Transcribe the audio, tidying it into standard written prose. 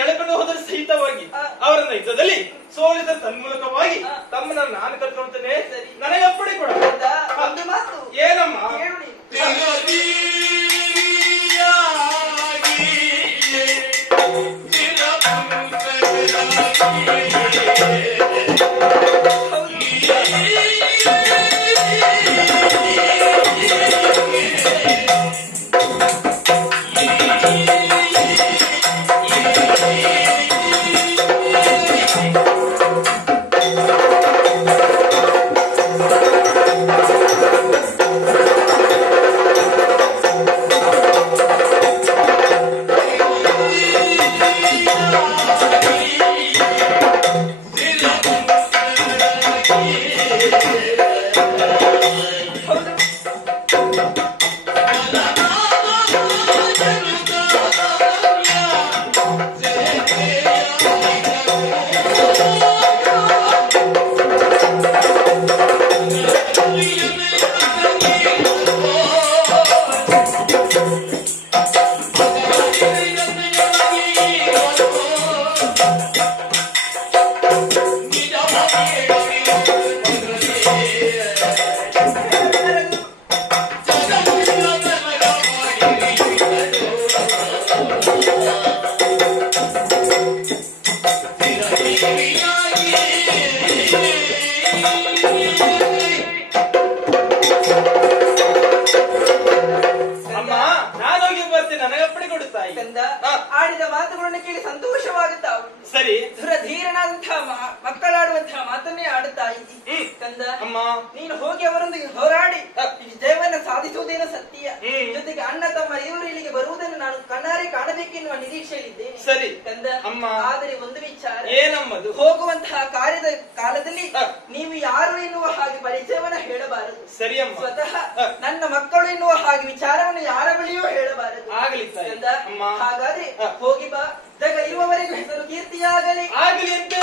ಎಳೆಕೊಂಡು ಹೋದರೆ ಸಹಿತವಾಗಿ ಅವರನ್ನ ಯುದ್ಧದಲ್ಲಿ ಸೋಲಿದ ತನ್ಮೂಲಕವಾಗಿ ತಮ್ಮನ್ನ ನಾನು ಕರ್ಕೊಳ್ತೇನೆ. ನನಗೆ ಅಪ್ಪಣೆ ಕೊಡ. ಏನಮ್ಮ? ಆಡಿದ ಮಾತುಗಳನ್ನು ಕೇಳಿ ಸಂತೋಷವಾಗುತ್ತಾ ಸರಿ. ಧೀರನಾದಂತಹ ಮಕ್ಕಳಾಡುವಂತಹ ಮಾತನ್ನೇ ಆಡುತ್ತಾ ಇದ್ದಿ ಕಂದ. ನೀನು ಹೋಗಿ ಅವರೊಂದಿಗೆ ಹೋರಾಡಿ ವಿಜಯವನ್ನ ಸಾಧಿಸುವುದೇನೋ ಸತ್ಯ. ಜೊತೆಗೆ ಅಣ್ಣ ತಮ್ಮ ಇವರು ಇಲ್ಲಿಗೆ ಬರುವುದನ್ನು ನಾನು ಕಣ್ಣಾರೆ ಕಾಣಬೇಕೆನ್ನುವ ನಿರೀಕ್ಷೆಯಲ್ಲಿದ್ದೇನೆ. ಸರಿ ಕಂದ. ಆದರೆ ಒಂದು ವಿಚಾರ. ಏನಮ್ಮದು? ಹೋಗುವಂತಹ ಕಾರ್ಯದ ಕಾಲದಲ್ಲಿ ನೀವು ಯಾರು ಎನ್ನುವ ಹಾಗೆ ಪರಿಚಯವನ್ನ ಹೇಳಬಾರದು. ಸರಿ ಅಮ್ಮ. ಸ್ವತಃ ನನ್ನ ಮಕ್ಕಳು ಎನ್ನುವ ಹಾಗೆ ವಿಚಾರವನ್ನು ಯಾರ ಬಳಿಯೂ ಹೇಳಬಾರದು. ಆಗಲಿ ಹಾಗಾದ್ರೆ ಹೋಗಿ ಬಾ. ಜಗ ಇರುವವರೆಗೂ ಹೆಸರು ಕೀರ್ತಿಯಾಗಲಿ. ಆಗಲಿ ಅಂತ